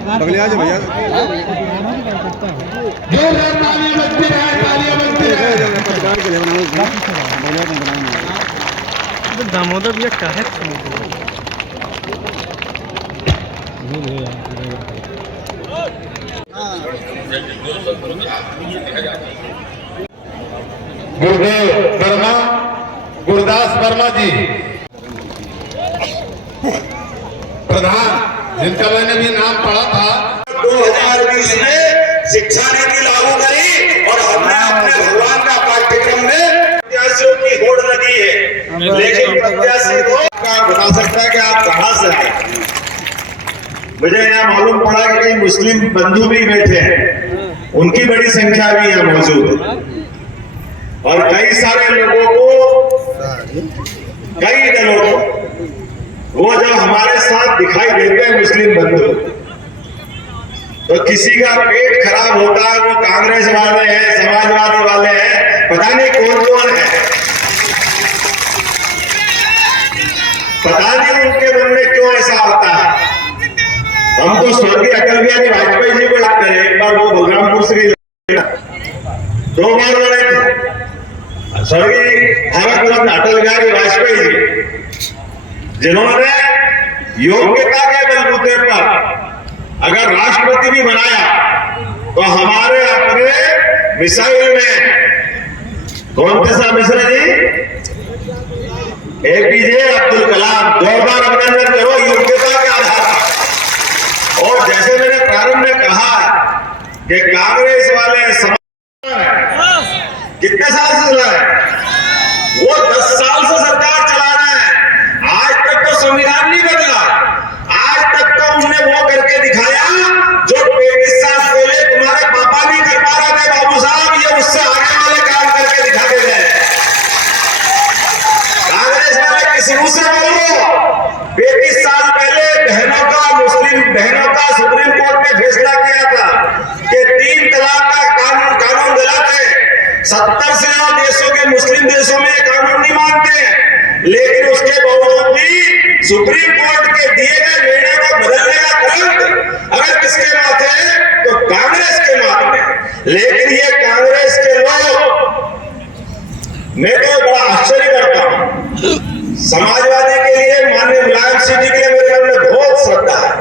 बगले आ जाओ भैया। दामोदर भैया क्या है गुरुदेव वर्मा, गुरदास वर्मा जी प्रधान, जिनका मैंने भी नाम पढ़ा था। 2020 में शिक्षा नीति लागू करी और हमने अपने भगवान का पाठ्यक्रम में प्रत्याशियों की होड़ लगी है, लेकिन प्रत्याशी को बता सकता है कि आप कहां से आए। मुझे यहाँ मालूम पड़ा कि कई मुस्लिम बंधु भी बैठे हैं, उनकी बड़ी संख्या भी यहाँ मौजूद है और कई सारे लोगों को, कई दलों को वो जब हमारे साथ दिखाई देते हैं मुस्लिम बंधु, तो किसी का पेट खराब होता है, वो कांग्रेस वाले हैं, समाजवादी वाले हैं, पता नहीं कौन कौन है, पता नहीं उनके मन में क्यों ऐसा होता है। हम तो स्वर्गीय अटल बिहारी वाजपेयी जी को याद करें, एक बार वो बलरामपुर से 2 बार लड़े थे, स्वर्गीय भारत रत्न अटल बिहारी वाजपेयी जी, जिन्होंने योग्यता के बलबूते पर अगर राष्ट्रपति भी बनाया तो हमारे अपने मिसाइल में, कौन थे साहब मिश्रा जी, एपीजे अब्दुल कलाम, जोरदार अभिनंदन करो योग्यता के आधार पर। और जैसे मैंने प्रारंभ में कहा कि कांग्रेस वाले कितने साल से चला है, वो 10 साल से सरकार चला रहा है, आज तक तो संविधान नहीं बदला, आज तक तो उन्होंने वो करके दिखाया जो 35 साल पहले तुम्हारे पापा नहीं कर पा रहे थे बाबू साहब, ये उससे आगे वाले काम करके दिखा के गए। कांग्रेस वाले किसी मुंह से बोलो, 35 साल पहले बहनों का, मुस्लिम बहनों का सुप्रीम कोर्ट ने फैसला किया था कि 3 तलाक का कानून गलत है। 70 से ज्यादा देशों के, मुस्लिम देशों में कानून नहीं मानते, लेकिन उसके बावजूद भी सुप्रीम कोर्ट के दिए गए निर्णय को बदलने का तुरंत अगर किसके माथे है तो कांग्रेस के माथे। लेकिन ये कांग्रेस के लोग, मैं तो बड़ा आश्चर्य करता हूं, समाजवादी के लिए, माननीय मुलायम सिंह जी के लिए मेरे मन में बहुत श्रद्धा है।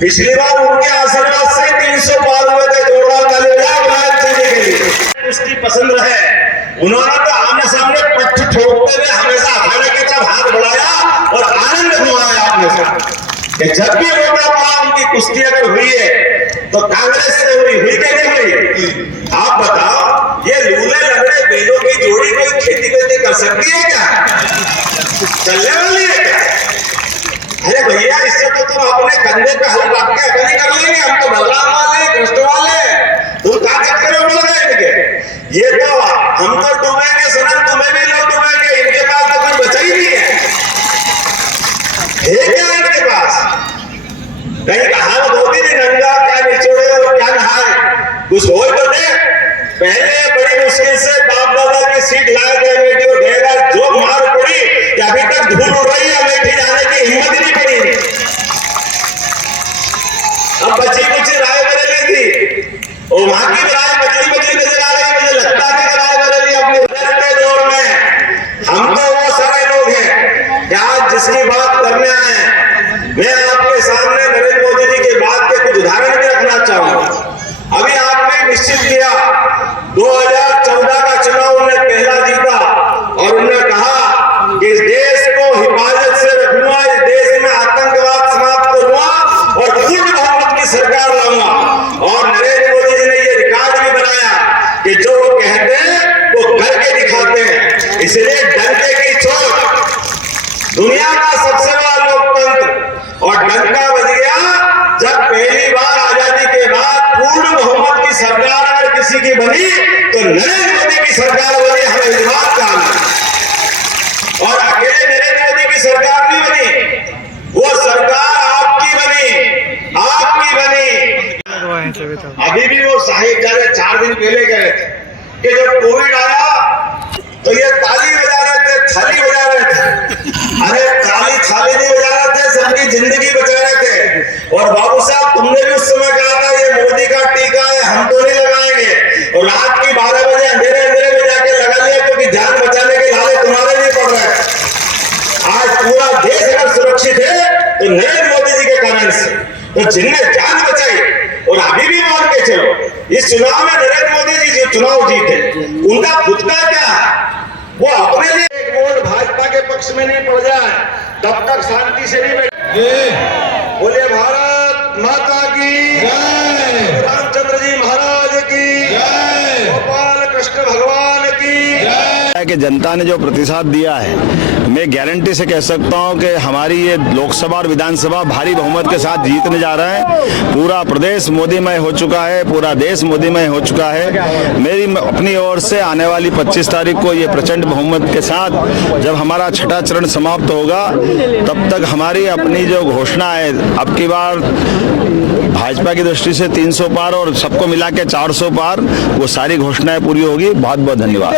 पिछली बार उनके आशीर्वाद से 300 पार हुए थे, जोरदार ताली बजाओ मुलायम सिंह जी के लिए। उसकी पसंद है, उन्होंने तो आमने सामने पट्ट ठोकते हुए हमेशा अखाड़े की तरफ हाथ बढ़ाया और आनंद घुमाया अपने साथ कि जब भी रोका पड़ा उनकी कुश्ती अगर हुई है तो कांग्रेस से हुई कि नहीं हुई। आप बताओ, ये लूले लंगड़े बैलों की जोड़ी कोई खेती करती कर सकती है क्या, चलने वाली है क्या? अरे भैया, इससे तो तुम अपने कंधे पे हल रख के अकली कर लेंगे, हम तो बलराम वाले, कृष्ण वाले, तुम कहा चक्कर में बोल रहे इनके, ये तो हम तो डूबेंगे सनम, तुम्हें भी लोग डूबेंगे, इनके पास तो कुछ बचा ही नहीं है क्या इनके पास? कहीं कहावत होती नहीं, नंगा क्या निचोड़े और क्या नहाए, कुछ हो तो दे। पहले बड़ी मुश्किल से बाप दादा की सीट लाए थे अमेठी और गएगा, जो मार पड़ी कि अभी तक धूल उड़ रही है, अमेठी जाने की हिम्मत नहीं पड़ी। अब बची कुछ रायबरेली थी, और वहां की राय बदली बदली नजर आ रही, मुझे लगता है कि रायबरेली अपने बदलते दौर में, हम तो वो सारे लोग हैं कि आज जिसकी बात करने आए, मैं आपके सामने नरेंद्र मोदी जी की बात के कुछ उदाहरण भी रखना चाहूंगा। अभी आपने निश्चित किया 2014 का चुनाव उन्होंने पहला जीता और उन्होंने कहा कि इस देश को हिफाजत से रखूंगा, इस देश में आतंकवाद समाप्त करूंगा और पूर्ण बहुमत की सरकार लाऊंगा। और नरेंद्र मोदी जी ने ये रिकॉर्ड भी बनाया कि जो वो कहते हैं वो करके दिखाते हैं। इसलिए डंके की चोट, दुनिया का सबसे बड़ा लोकतंत्र, और डंका बज गया जब पहली बार आजादी के बाद पूर्ण बहुमत की सरकार अगर किसी की बनी तो नरेंद्र मोदी की सरकार बनी, हमें इस बात का आनंद। और अकेले नरेंद्र मोदी की सरकार नहीं बनी, वो सरकार आपकी बनी, आपकी बनी। अभी भी वो साहिब जाने 4 दिन पहले गए थे कि जब कोविड आया तो ये ताली बजा रहे थे, थाली बजा रहे थे। अरे ताली थाली नहीं बजा रहे थे, सबकी जिंदगी बचा रहे थे। और बाबू साहब, तुमने भी उस समय और रात की 12 बजे अंधेरे अंधेरे में जाके लगा लिया क्योंकि जान बचाने के लाले तुम्हारे लिए पड़ रहा है। आज पूरा देश अगर सुरक्षित है तो नरेंद्र मोदी जी के कारण से। तो जिनने जान बचाई, और अभी भी मान के चलो इस चुनाव में नरेंद्र मोदी जी जो चुनाव जीते उनका खुद का क्या, वो अपने लिए एक वोट भाजपा के पक्ष में नहीं पड़ जाए तब तक शांति से नहीं बैठे। बोले भारत माता की जय, रामचंद्र जी महाराज की जय, गोपाल कृष्ण भगवान की जय। कि जनता ने जो प्रतिसाद दिया है, मैं गारंटी से कह सकता हूं कि हमारी ये लोकसभा और विधानसभा भारी बहुमत के साथ जीतने जा रहा है। पूरा प्रदेश मोदीमय हो चुका है, पूरा देश मोदीमय हो चुका है। मेरी अपनी ओर से आने वाली 25 तारीख को ये प्रचंड बहुमत के साथ जब हमारा छठा चरण समाप्त होगा तब तक हमारी अपनी जो घोषणा है, अब की बार भाजपा की दृष्टि से 300 पार और सबको मिला के 400 पार, वो सारी घोषणाएं पूरी होगी। बहुत बहुत धन्यवाद।